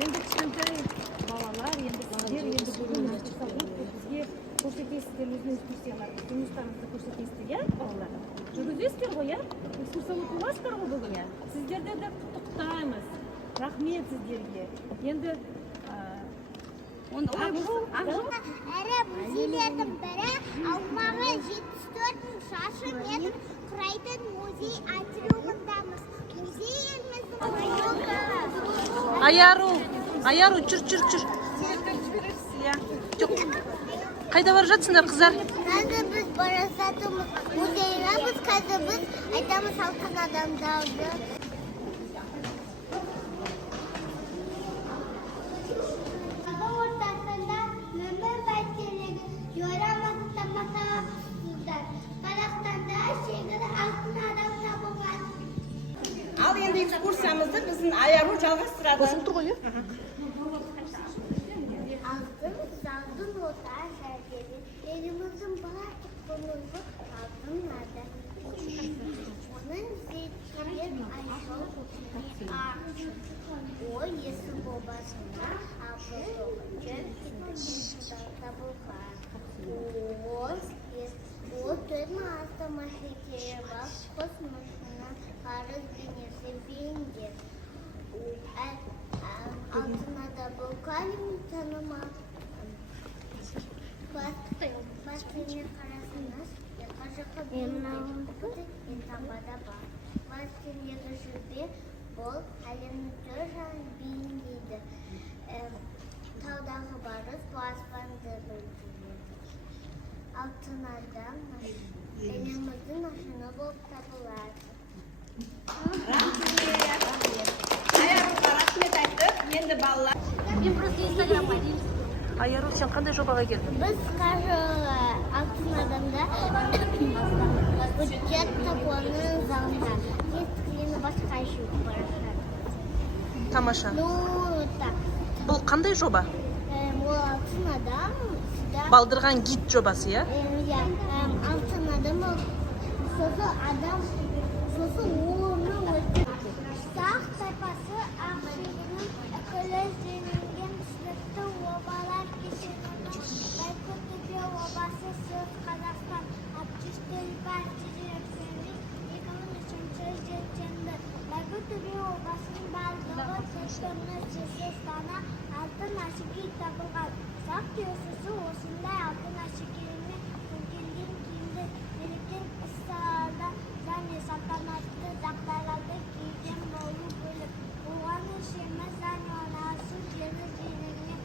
Енді кішкентай балалар, енді сіздер, енді бүгін бізге көрсетесіздер, өзінің экскурсияларды, жұмыстарыңызды көрсетесіздер, иә, балалар? Жүргізесіздер ғой, иә? Экскурсия өтуасыздар ғой бүгін, иә? Сіздерді де құттықтаймыз. Рахмет сіздерге. Енді әрі музейлердің бірі аумағы 74 шаршы метр құрайтын музей атрюмындамыз. Музей еліміздің Аяру, жүр. Жоқ. Қайда бара жатсыңдар, қыздар? Қазір біз бара жатырмыз музейге, қазір біз айтамыз салқын адамдарды. Ал енді экскурсиямызды біздің Аяру жалғастырады. Басып тұр ғой, иә? Алтын ота жәрдемі еліміздің барлық қонысы алтынады. Оның зейттер айшау ой есім бобасында абылды табылған. Ол төрін автомахикері бар космосынан қарыз бейнесі бейінген. Алтынада бұл калим танымал. Басқене қарасыңыз, қажықы бейінгі табада бар. Басқенегі жүрбе бұл әлемнің төр жағын бейіндейді. Таудағы барыз бұл аспанды бөлгейді. Алтын адам әлеміздің ашыны болып табылады. Аяруға рахмет айттық. Енді балалар. Мен просто инстаграмға деймін. Аяру, сен қандай жобаға келдің? Біз қазір алтын адамда бюджет табуының залында. Естіклені басқа еще барашады. Тамаша. Ну, так. Бұл қандай жоба? Ол алтын адам. Балдырған гид жобасы, иә? Алтын адам. Сосы адам. Сосы оны өлтірді. Сақ тайпасы ақшегінің экологияланған сыныпты обалар кешенінің Байкөктөбе обасы Шығыс Қазақстан активтері партиясының 2003 жылы Байкөктөбе обасының барлығы секторына саны алтын әшекей табылған. Сақ теориясы осындай алтын әшекеймен төгілген киімді мереке іс-шараларда және салтанатты жағдайларда киген болу бөліп, оған ішеміз және онасы жері жиілігіне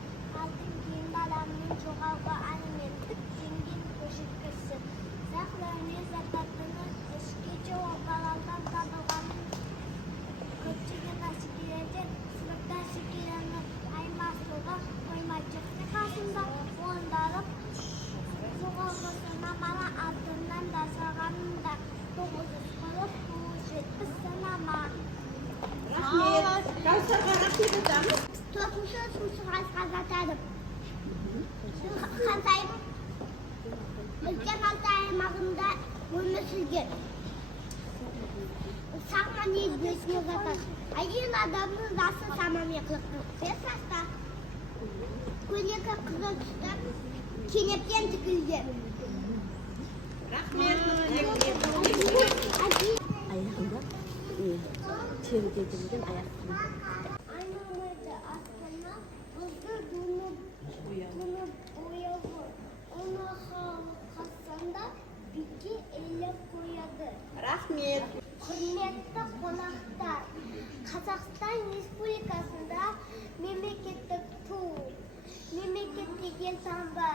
алтын киім адамның жоғарғы әлеуметтік деңгейін көрсеткіші. Сақ дәуіріне заттардың ішкече обалардан табылғанын көптеген әшекейлерден сыныпта әшекейленіп аймақтығы қойма техникасында орындалып, жоғарғысына мана алтыннан жасалғанында 970 сынама. Рахмет. Кәусарға рахмет айтамыз. Төртінші жұмысқа жатады. Қантайым үлкен Алтай аймағында өмір сүрген. Сағман елдесіне жатады. Әйел адамның жасы шамамен 45 жаста. Көйлекі қызыл түсті кенептен тікілген. Рахмет. Аяғында терідегілген аяқ киім. Айналайды астана, бұзды дүніп ойығы. Оны халық қасында бике елеп қояды. Рахмет. Құрметті қонақтар, Қазақстан Республикасында мемлекеттік ту, мемлекеттік елтаңба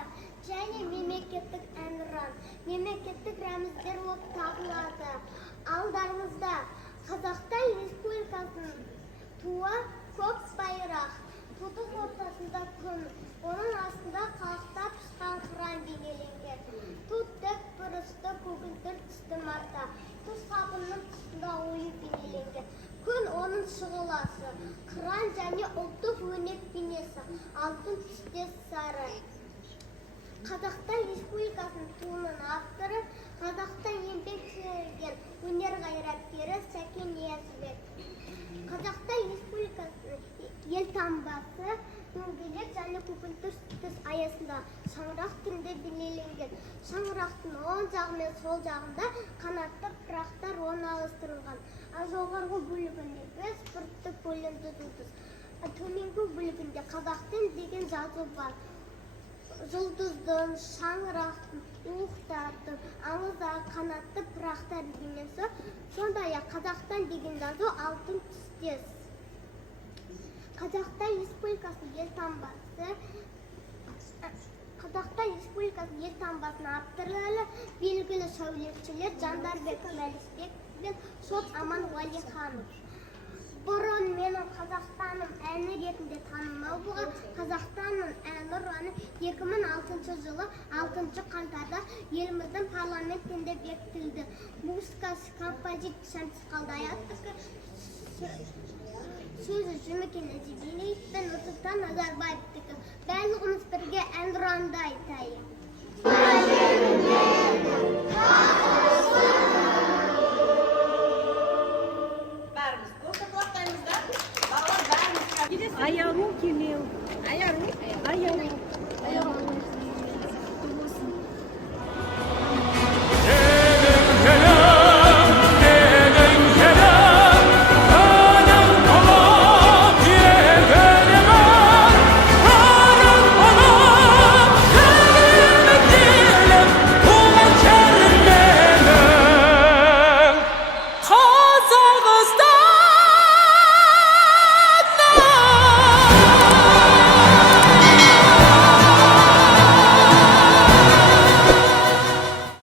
және мемлекеттік әнұран, мемлекеттік рәміздер болып табылады. Алдарыңызда Қазақстан Республикасының туы көк байрақ, тудың ортасында күн, оның астында қалықтап шыққан қыран бейнеленген. Ту тік бұрышты көгілдір түсті марта, ту сабының тұсында ойы бейнеленген. Күн оның шұғыласы, қыран және ұлттық өнер бейнесі, алтын түстес сары. Қазақстан Республикасының туының авторы Қазақстан еңбек сіңірген өнер қайраткері Сәкен Ниязбек. Қазақстан Республикасының елтаңбасы дөңгелек және көкөнтіс түс аясында шаңырақ түрінде бейнеленген. Шаңырақтың оң жағы мен сол жағында қанатты пырақтар орналастырылған. Жоғарғы бөлігінде 5 бұрышты бөлінді жұлдыз. Төменгі бөлігінде Қазақстан деген жазу бар. Жұлдыздың, шаңырақтың, уықтардың, аңыздағы қанатты пырақтар бейнесі, сондай-ақ Қазақстан деген жазу алтын түстес. Қазақстан Республикасының елтаңбасының авторлары белгілі сәулетшілер Жандарбек Мәлісбек пен Шот Аман Уәлиханов. Бұрын менің Қазақстаным әні ретінде танымал болған Қазақстанның әнұраны 2006 жылы 6 қаңтарда еліміздің парламентінде бекітілді. Музыкасы композитор Шәмші Қалдаяқовтікі, сөзі Жұмекен Әжібилеев пен Нұрсұлтан Назарбаевтікі. Барлығымыз бірге әнұранды айтайық. Бәріміз осы құлақтаймызда. Балалар бәріміз. Аяру кемел. Аяру. Аяру.